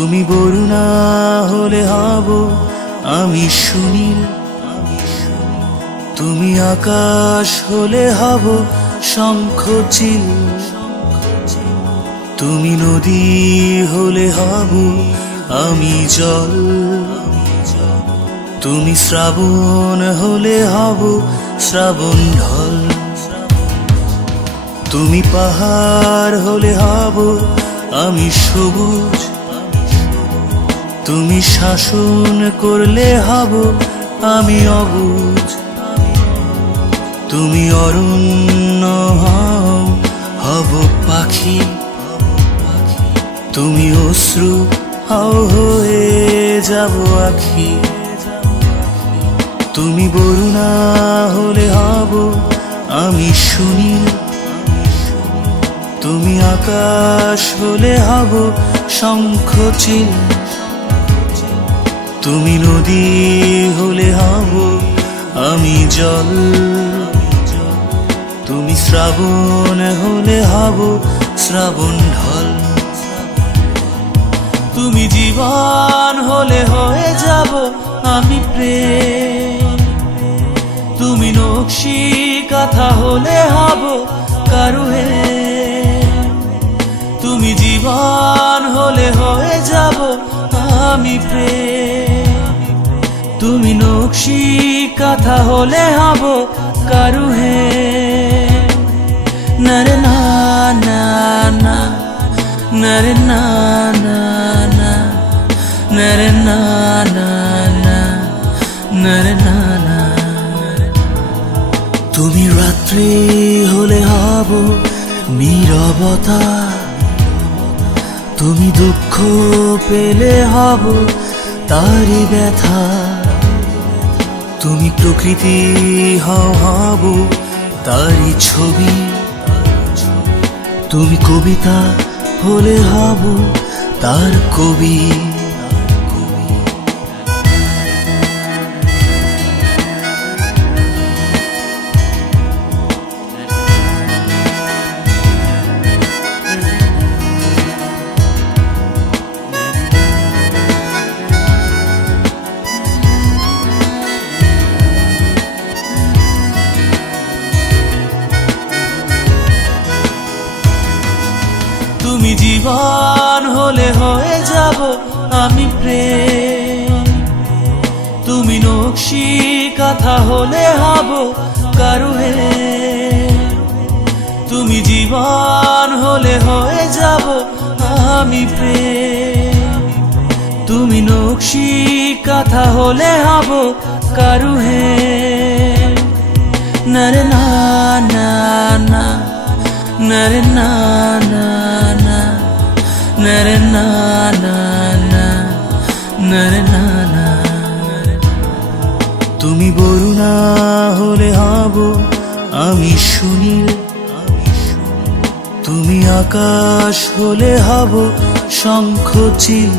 তুমি বরুণা হলে হব আমি সুনীল, তুমি আকাশ হলে হব শঙ্খচিল, তুমি নদী হলে হব আমি জল, তুমি শ্রাবণ হলে হব শ্রাবণ ঢল, তুমি পাহাড় হলে হব আমি সবুজ, তুমি শাসন করলে হব আমি অবুঝ, তুমি অরণ্য হব পাখি, তুমি অশ্রু হয়ে যাব আখি, তুমি বরুণা হলে হব আমি সুনীল, তুমি আকাশ হলে হব শঙ্খচিল, তুমি নদী হলে হব আমি জল, তুমি শ্রাবণ হলে হব শ্রাবণ ঢল, তুমি জীবন হলে হয়ে যাব আমি প্রেম, তুমি নকশি কাঁথা হলে হব কারুহে, তুমি জীবন হলে হয়ে যাব আমি প্রেম, তুমি নকশি কাঁথা হলে হব কারুহে, নরে না না না, নরে না না না, নরে না না না, নরে না না। তুমি রাত্রি হলে হব নীরবতা, তুমি দুঃখ পেলে হব তারি ব্যথা, তুমি প্রকৃতি হব তারি ছবি, তুমি কবিতা হলে হব তার কবি, তুমি জীবন হলে হয়ে যাব আমি প্রেম, তুমি নকশি কাঁথা হলে হব কারুহে, তুমি জীবন হলে হয়ে যাব আমি প্রেম, তুমি নকশি কাঁথা হলে হব কারুহে, নরে না না না, নরে না না না, নরে না না না, নরে না না। তুমি বরুণা হলে হব আমি সুনীল, তুমি আকাশ হলে হব শঙ্খচিল,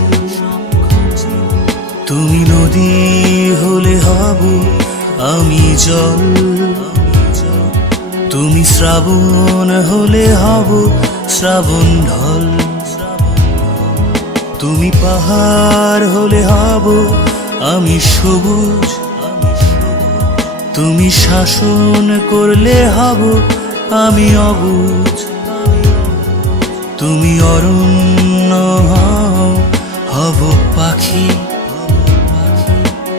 তুমি নদী হলে হব আমি জল, তুমি শ্রাবণ হলে হব শ্রাবণ ঢল, তুমি পাহাড় হলে হব আমি সবুজ, তুমি শাসন করলে হব আমি অবুঝ, তুমি অরণ্য হব পাখি,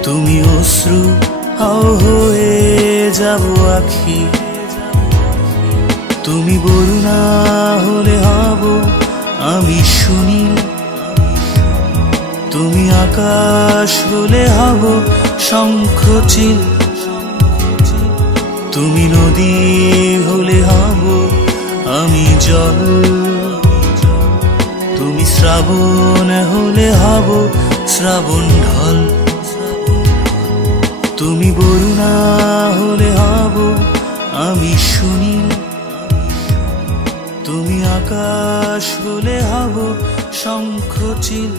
তুমি অশ্রু হয়ে যাব আখি, তুমি বরুণা হলে হব আমি সুনীল, তুমি আকাশ হলে হব শঙ্খচিল, তুমি নদী হলে হব আমি জল, তুমি শ্রাবণ হলে হব শ্রাবণ ঢল, তুমি বরুণা হলে হব আমি সুনীল, তুমি আকাশ হলে হব শঙ্খচিল।